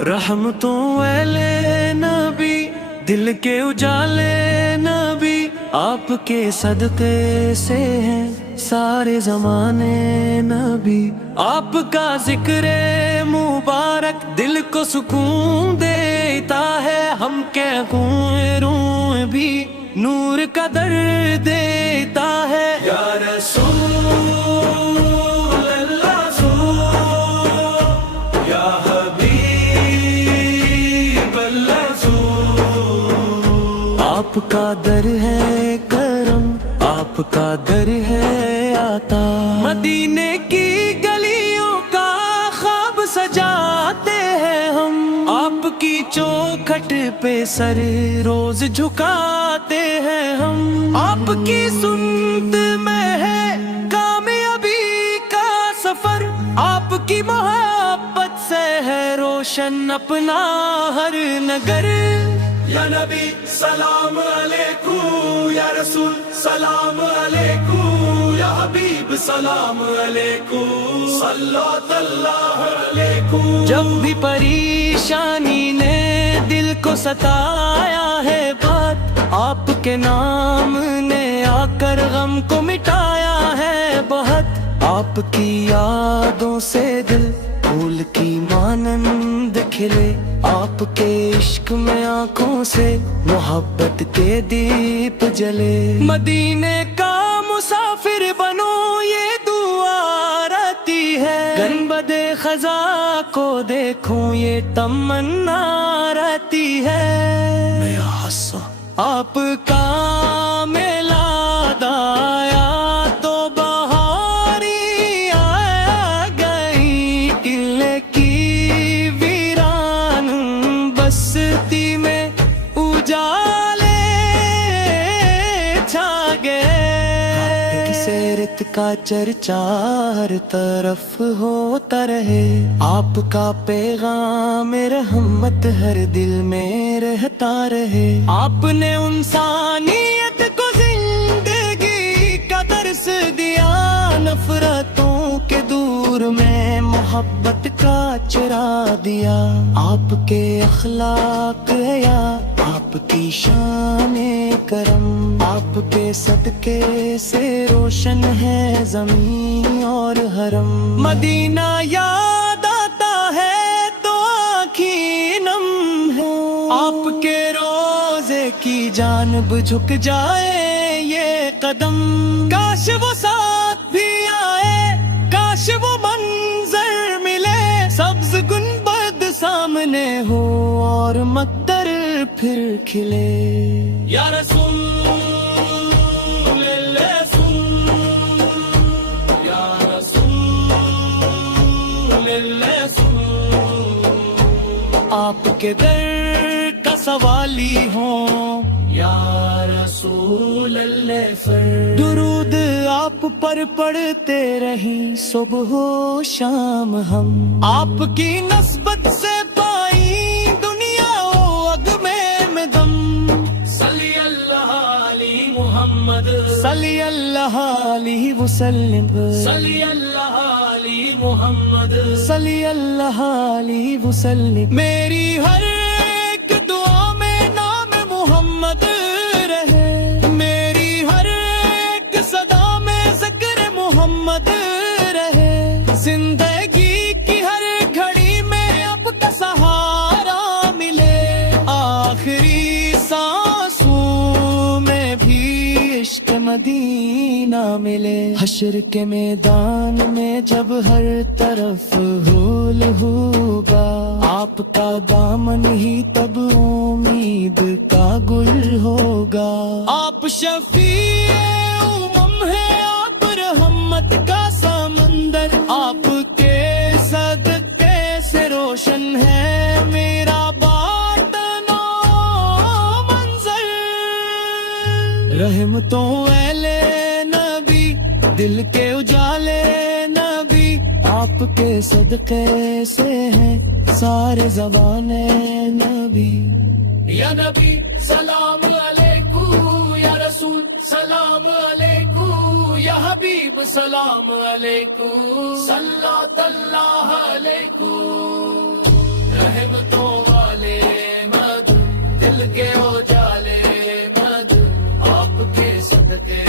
रहमतों वाले नबी, दिल के उजाले नबी, आपके सदके से हैं सारे जमाने नबी। आपका जिक्र मुबारक दिल को सुकून देता है, हम क्या रूह भी नूर का दर देता है। या रसूल आपका दर है करम, आपका दर है आता। मदीने की गलियों का ख्वाब सजाते हैं हम, आपकी चौखट पे सर रोज झुकाते हैं हम। आपकी सुन्नत में है कामयाबी का सफर, आपकी मोहब्बत से है रोशन अपना हर नगर। या नबी सलाम अलैकुम, या रसूल सलाम अलैकुम, या हबीब सलाम अलैकुम, सल्लल्लाहु अलैकुम। जब भी परेशानी ने दिल को सताया है, बात आपके नाम ने आकर गम को मिटाया है बहुत। आपकी यादों से दिल फूल की मानंद खिले, आपके इश्क में आंखों से मोहब्बत के दीप जले। मदीने का मुसाफिर बनो ये दुआ रहती है, गनबदे खजा को देखूं ये तमन्ना रहती है। आपका मेला दाया तो बहारी आ गई, किले की वीरान बस्ती में उजाले छा गए। सीरत का चर्चा हर तरफ होता रहे, आपका पैगाम रहमत हर दिल में रहता रहे। आपने इंसानियत को जिंदगी का दर्स दिया, नफरतों के दूर में मोहब्बत का चुरा दिया। आपके अखलाक या आपकी शाने करम, आपके सदके से रोशन है जमीन और हरम। मदीना याद आता है तो आँखें नम है, आपके रोजे की जानब झुक जाए ये कदम। काश वो साथ भी आए, काश वो मंजर मिले, सब्ज गुंबद सामने हो और मक्तर फिर खिले। या रसूल आपके दर का सवाली हो, या रसूल अल्लाह फर। दुरूद आप पर पढ़ते रही सुबह शाम हम, आपकी नस्बत से पाई दुनिया ओ अग में दम। सल्ली अल्लाह अलैहि मुहम्मद, सल्ली अल्लाह अलैहि वसल्लम, सल्ली अल्लाह अलैहि मुहम्मद, सल्ली अल्लाह अलैहि वसल्लम। मेरी हर एक दुआ में नाम मुहम्मद रहे, मेरी हर एक सदा में ज़िक्र मुहम्मद रहे। जिंदगी की हर घड़ी में आपका सहारा मिले, आखिरी सांसों में भी इश्क मदीना मिले। हश्र के मैदान में जब हर तरफ हुल होगा, आपका दामन ही तब उम्मीद का गुल होगा। आप शफीए उम्म है, आप रहमत का समंदर, आपके सदके से रोशन है मेरा बातनो मंजर। रहमतों वाले नबी, दिल के उजाले नबी, आपके सदके से हैं सारे ज़माने नबी। या नबी सलाम अलैकुम, या रसूल सलाम अलैकुम, या हबीब सलाम अलैकुम, सल्लल्लाहु अलैकुम। نعمتوں والے مد دل کے اجالے مد آپ کے صدقے